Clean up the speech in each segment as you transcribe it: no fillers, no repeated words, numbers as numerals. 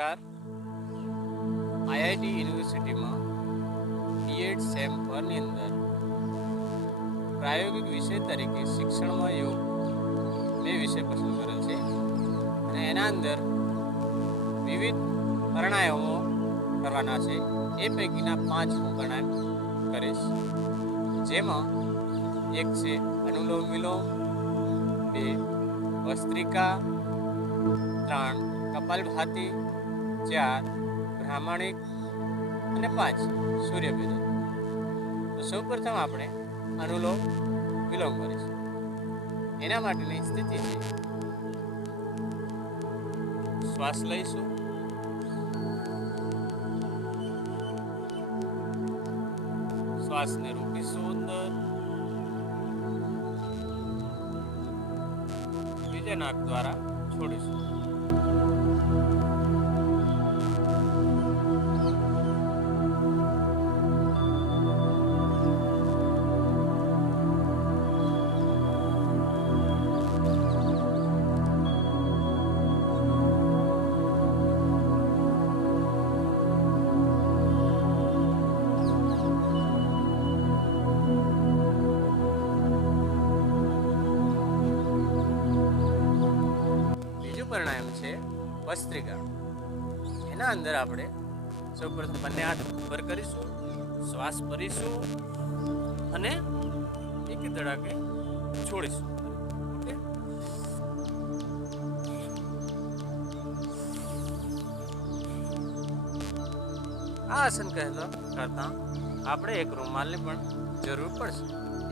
નમસ્કાર. આઈઆઈટી યુનિવર્સિટીમાં B Ed same 4 ની અંદર પ્રાયોગિક વિષય તરીકે શિક્ષણમાં યોગ બે વિષય પસંદ કરેલ છે અને એના અંદર વિવિધ પ્રાણાયામો કરવાના છે. એ પૈકીના 5 હું પ્રાણાયામ કરીશ, જેમાં એક છે અનુલોમ વિલોમ, 2 ભસ્ત્રિકા, 3 કપાલભાતિ, 4 બ્રાહ્મણિક અને 5 સૂર્યભેદન. તો સૌપ્રથમ આપણે અનુલોમ વિલોમ કરીશું. એના માટેની સ્થિતિ છે શ્વાસ લઈશું, શ્વાસને રોકીશું અંદર, બીજા નાક દ્વારા છોડીશું. પ્રાણાયામ છે ભસ્ત્રિકા. એના અંદર આપણે સૌપ્રથમ બંને હાથ ઉપર કરીશું, શ્વાસ ભરીશું અને એક ધડાકે છોડીશું. ઓકે, આ આસન કરતા આપણે એક રૂમાલની પણ જરૂર પડશે.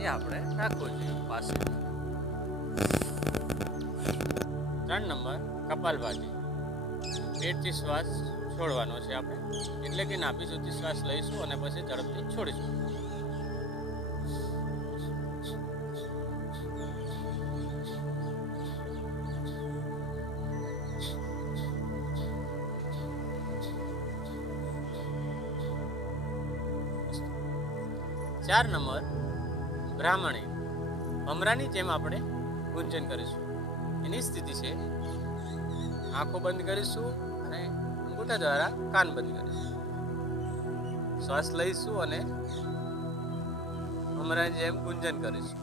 એ આપણે રાખવો જોઈએ પાસે. 3 નંબર કપાલભાતિ. પેટથી શ્વાસ છોડવાનો છે આપણે, એટલે કે નાભી સુધી શ્વાસ લઈશું અને પછી ઝડપથી છોડીશું. ચાર નંબર બ્રાહ્મણી. ભમરાની જેમ આપણે ગુંજન કરીશું. એની સ્થિતિ છે આંખો બંધ કરીશું અને અંગૂઠા દ્વારા કાન બંધ કરીશું. શ્વાસ લઈશું અને ભમરાની જેમ ગુંજન કરીશું.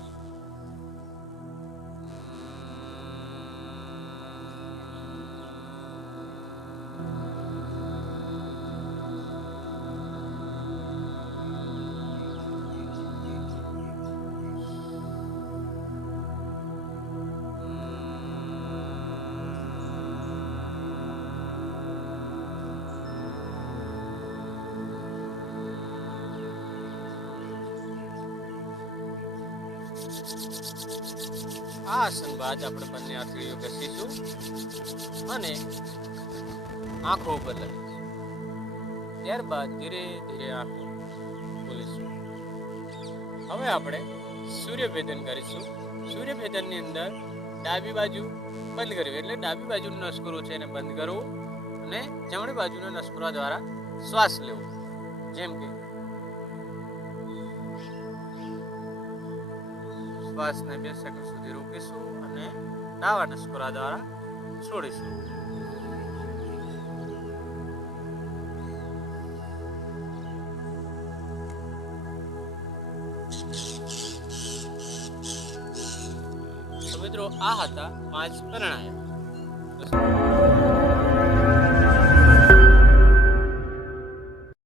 આ આસન બાદ આપણે બંને આંગળીઓ ઘસીશું અને આંખો ઉપર લગાવીશું. ત્યારબાદ ધીરે ધીરે આંખો ખોલીશું. હવે આપણે સૂર્યભેદન કરીશું. સૂર્યભેદનની અંદર ડાબી બાજુ બંધ કરવી, એટલે ડાબી બાજુનું નસકોરું છે એને બંધ કરવું અને જમણી બાજુના નસકોરા દ્વારા શ્વાસ લેવો. જેમ કે શ્વાસને 2 સેકન્ડ સુધી રોકીશું અને ડાવા નસકોરા દ્વારા છોડીશું. તો મિત્રો, આ હતા 5 પ્રાણાયામ.